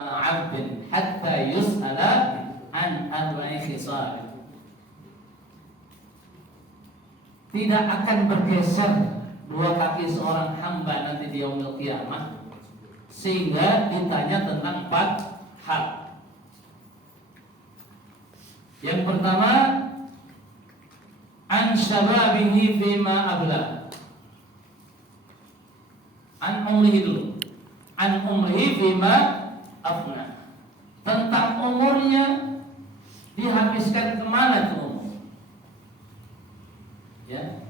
'abdin hatta yus'ala an arba'i khisal. Tidak akan bergeser dua kaki seorang hamba nanti di yaumul qiyamah sehingga ditanya tentang 4 hal. Yang pertama, an syababihi fima abla. An umrihi dulu. An umrihi fima afna. Tentang umurnya dihabiskan kemana tuh umur? Ya.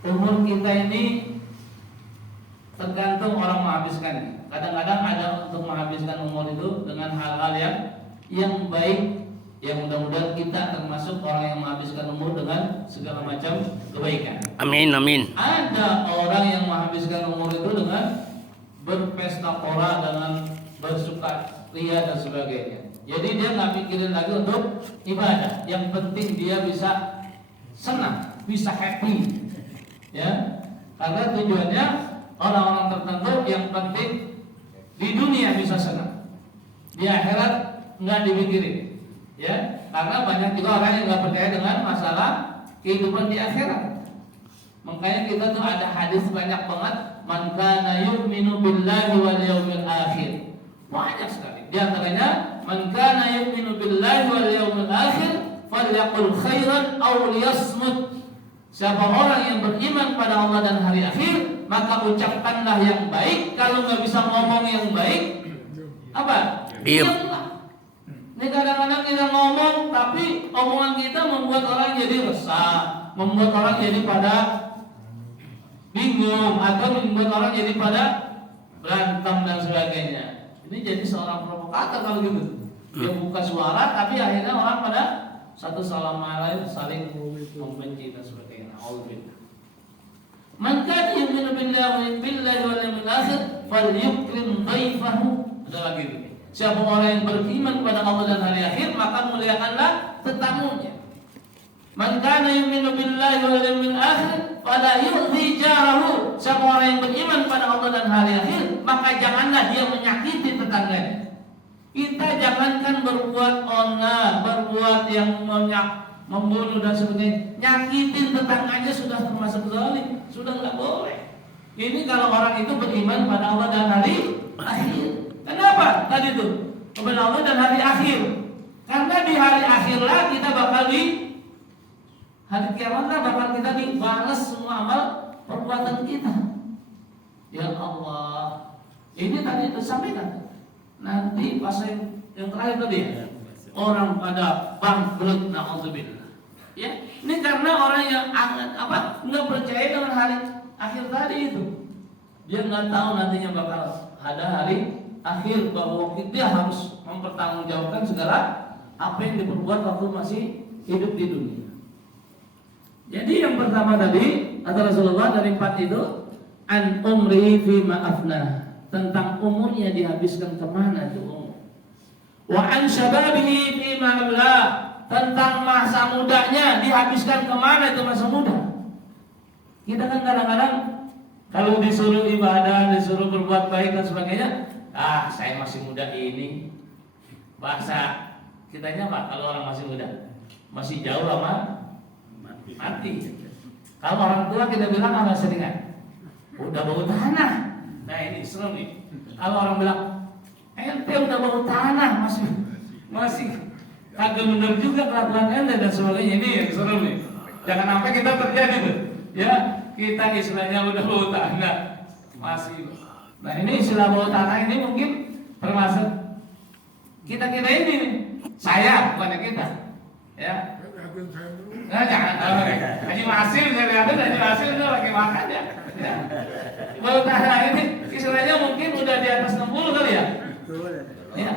Umur kita ini tergantung orang menghabiskannya. Kadang-kadang ada untuk menghabiskan umur itu dengan hal-hal yang baik. Yang mudah-mudahan kita termasuk orang yang menghabiskan umur dengan segala macam kebaikan. Amin, amin. Ada orang yang menghabiskan umur itu dengan berpesta pora, dengan bersukaria dan sebagainya. Jadi dia nggak pikirin lagi untuk ibadah. Yang penting dia bisa senang, bisa happy, ya. Karena tujuannya orang-orang tertentu yang penting di dunia bisa senang, di akhirat nggak dipikirin. Ya, karena banyak juga orang yang nggak percaya dengan masalah kehidupan di akhirat. Makanya kita tuh ada hadis banyak banget, man kana yu'minu billahi wal yawmil akhir. Banyak sekali. Di antaranya, man kana yu'minu billahi wal yawmil akhir falyaqul khairan aw liyasmut. Siapa orang yang beriman pada Allah dan hari akhir, maka ucapkanlah yang baik. Kalau nggak bisa ngomong yang baik, apa? Diam. Ini kadang-kadang kita ngomong, tapi omongan kita membuat orang jadi resah, membuat orang jadi pada bingung, atau membuat orang jadi pada berantem dan sebagainya. Ini jadi seorang provokator kalau gitu. Dia buka suara, tapi akhirnya orang pada satu sama lain saling membenci dan sebagainya. Alhamdulillah. Man kana yu'minu billahi wal yawmil akhir falyukrim dhaifahu. Ada lagi itu. Siapa orang yang beriman kepada Allah dan hari akhir, maka muliakanlah tetamunya. Man kana yu'minu billahi wal yawmil akhir fala yu'dhi jarahu. Siapa orang yang beriman pada Allah dan hari akhir, maka janganlah dia menyakiti tetangganya. Kita jangankan berbuat onar, berbuat yang membunuh dan sebagainya. Nyakitin tetangganya sudah termasuk zalim, sudah enggak boleh. Ini kalau orang itu beriman pada Allah dan hari akhir. Kenapa tadi itu kepada Allah dan hari akhir? Karena di hari akhirlah kita bakal hari kiamatlah bakal kita dibalas semua amal perbuatan kita. Ya Allah, ini tadi itu sampaikan. Nanti pas yang terakhir tadi orang pada bangkrut, naudzubillah. Ya, ini karena orang yang nggak percaya dengan hari akhir tadi itu. Dia nggak tahu nantinya bakal ada hari akhir, bahwa dia harus mempertanggungjawabkan segala apa yang diperbuat waktu masih hidup di dunia. Jadi yang pertama tadi kata Rasulullah dari 4 itu, an umrihi fi ma'afna, tentang umurnya dihabiskan kemana itu umur. Wa an syababihi fi ma'abla, tentang masa mudanya dihabiskan kemana itu masa muda. Kita kan kadang-kadang kalau disuruh ibadah, disuruh berbuat baik dan sebagainya, saya masih muda ini. Bahasa kitanya apa? Kalau orang masih muda, masih jauh sama mati. Kalau orang tua kita bilang apa seringan? Udah bau tanah. Nah ini seru nih. Kalau orang bilang ente udah bau tanah, masih kagak bener juga kelakuan ente dan sebagainya. Ini yang seru nih. Jangan sampai kita terjadi tuh. Ya, kita istilahnya udah bau tanah, masih. Nah ini istilah bawah tanah ini mungkin termasuk kita ini nih. Saya bukan kita, ya. Nah jangan, Haji Masil saya lihat Haji Masil itu lagi makan ya. Bawah tanah ini istilahnya mungkin udah di atas 60 kali ya. Ya.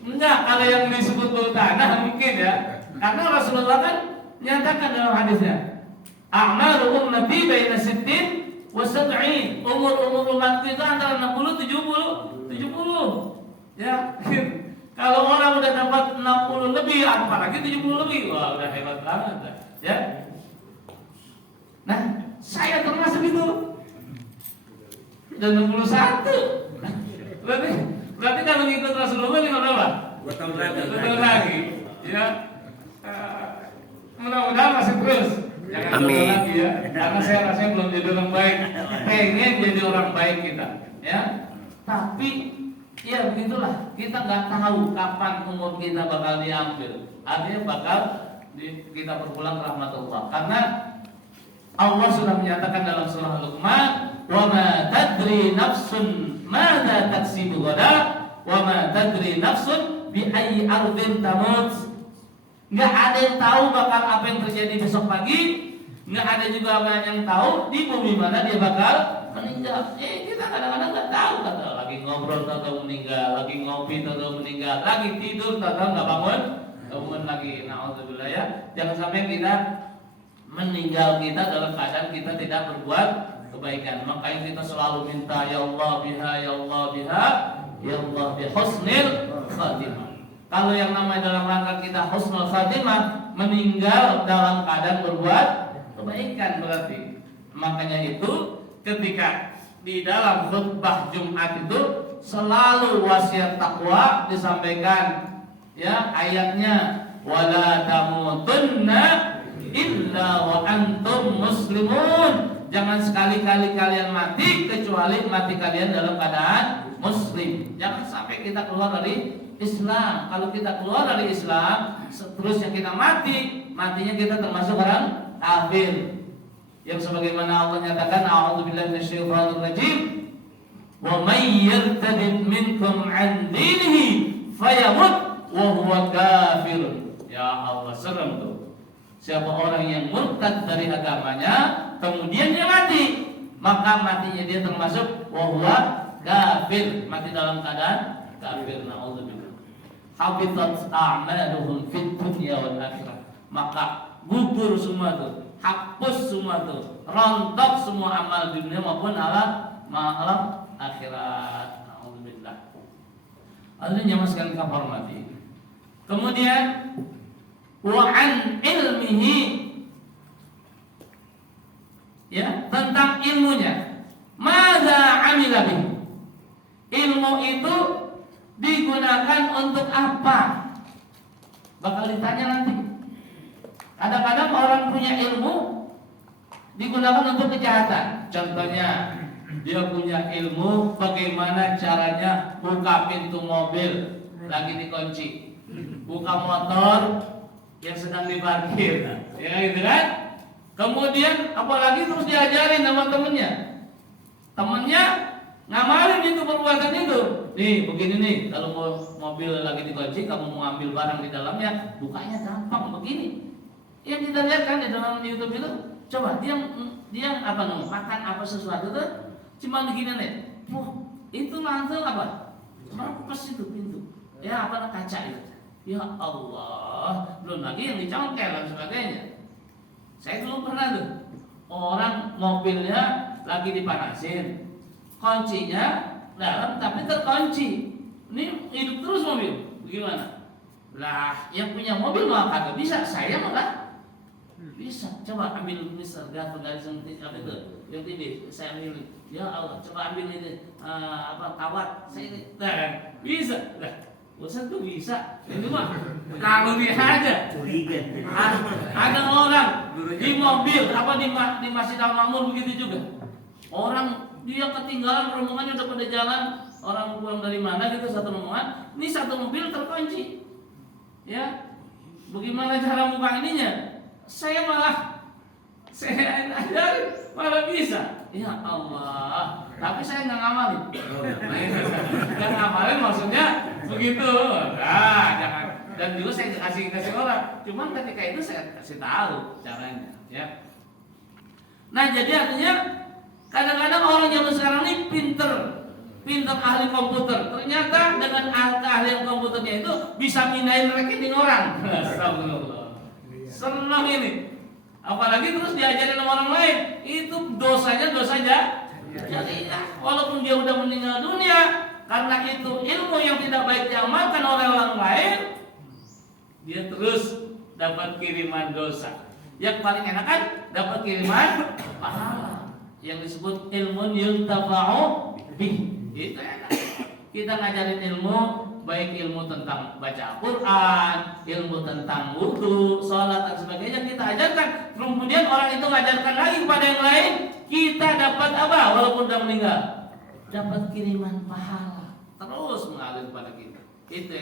Enggak, kalau yang disebut bawah tanah mungkin ya. Karena Rasulullah kan nyatakan dalam hadisnya, a'malu ummati baina sittin wasab'in, umur umat kita antara 60 70. Ya. Kalau orang udah dapat 60 lebih, apalagi 70 lebih, wah udah hebat banget, ya. Nah, saya termasuk itu. Dan 61. Berarti Berarti kalau ngikut Rasulullah 5 berapa? 2 tahun lagi. 2 tahun lagi. Ya. Mudah-mudahan masih terus. Jangan Amin. lagi ya. Karena saya rasanya belum jadi orang baik. Pengen jadi orang baik kita, ya. Tapi ya begitulah. Kita nggak tahu kapan umur kita bakal diambil. Artinya bakal kita berpulang ke rahmatullah. Karena Allah sudah menyatakan dalam surah Luqman, "Wa ma tadri nafsun madza taksibu ghadan, wa ma tadri nafsun bi ayyi ardin tamut." Enggak ada yang tahu bakal apa yang terjadi besok pagi, enggak ada juga yang tahu di bumi mana dia bakal meninggal. Kita kadang-kadang enggak tahu, lagi ngobrol tahu meninggal, lagi ngopi tahu meninggal, lagi tidur tahu enggak bangun lagi. Nauzubillah ya. Jangan sampai kita meninggal kita dalam keadaan kita tidak berbuat kebaikan. Makanya kita selalu minta ya Allah biha, ya Allah biha, ya Allah bi husnil khatimah. Kalau yang namanya dalam rangka kita husnul khatimah, meninggal dalam keadaan berbuat kebaikan berarti. Makanya itu ketika di dalam khutbah Jumat itu selalu wasiat takwa disampaikan, ya, ayatnya wala tamutunna illa wa antum muslimun. Jangan sekali-kali kalian mati kecuali mati kalian dalam keadaan muslim. Jangan sampai kita keluar dari Islam. Kalau kita keluar dari Islam, seterusnya kita matinya kita termasuk orang kafir. Yang sebagaimana Allah nyatakan, a'udzubillahi minasyaitonir rajim, wa may yartadid minkum 'an dinihi fayamut wa huwa kafir. Ya Allah, serem tuh. Siapa orang yang murtad dari agamanya kemudian dia mati, maka matinya dia termasuk wa huwa kafir, mati dalam keadaan kafir. Na'udzubillah. Habitat a'maluhum fid dunya wal akhirah. Maka gugur semua tuh, hapus semua tuh, rontok semua amal di dunia maupun alam akhirat. Alhamdulillah. Hadirin jamaah sekalian kami hormati. Kemudian wa an ilmihi, ya, tentang ilmunya. Madza amila bihi. Ilmu itu digunakan untuk apa? Bakal ditanya nanti. Kadang-kadang orang punya ilmu digunakan untuk kejahatan. Contohnya, dia punya ilmu bagaimana caranya buka pintu mobil lagi dikunci, buka motor yang sedang diparkir, ya gitu kan? Kemudian apalagi terus diajarin sama temennya ngamalin itu perbuatan itu. Nih begini nih, kalau mobil lagi dikunci, kamu mau ambil barang di dalamnya, bukanya gampang begini. Yang kita lihat kan di dalam YouTube itu, coba dia apa nih, makan apa sesuatu tuh, cuma begini nih, itu langsung apa? Pas itu pintu, ya apa kaca itu. Ya Allah, belum lagi yang dicongkel dan sebagainya. Saya dulu pernah tuh, orang mobilnya lagi dipanasin, kuncinya dalam tapi terkunci. Ini hidup terus mobil, bagaimana? Lah, yang punya mobil malah kagak bisa, saya malah bisa. Coba ambil misal garis apa itu, yang ini saya ambil. Ya Allah, coba ambil ini kawat, saya ini, bisa. Bosan tuh bisa. Itu mah kalau dia aja. Ada orang di mobil apa di Masjid Al-Ma'mur begitu juga. Orang dia ketinggalan, rombongannya udah pada jalan, orang pulang dari mana gitu, satu rombongan, ini satu mobil terkunci. Ya. Bagaimana cara buka ininya? Saya ajarin malah bisa. Ya Allah. Tapi saya nggak ngamalin. Nggak ngamalin maksudnya begitu. Nah, jangan. Dan juga saya kasih orang. Cuman ketika itu saya kasih tahu caranya, ya. Nah, jadi artinya kadang-kadang orang zaman sekarang ini pinter ahli komputer. Ternyata dengan keahlian komputernya itu bisa minain rekening orang. Astagfirullah. Senang ini. Apalagi terus diajarin sama orang lain, itu dosanya dosa jadi walaupun dia udah meninggal dunia, karena itu ilmu yang tidak baik diamalkan oleh orang lain, dia terus dapat kiriman dosa. Yang paling enak kan dapat kiriman pahala, yang disebut ilmu yuntafa'u bih. Itu enak. Kita ngajarin ilmu, baik ilmu tentang baca Quran, ilmu tentang wudu, sholat dan sebagainya kita ajarkan. Kemudian orang itu ngajarkan lagi kepada yang lain, kita dapat apa? Walaupun sudah meninggal, dapat kiriman pahala terus mengalir kepada kita. Itu yang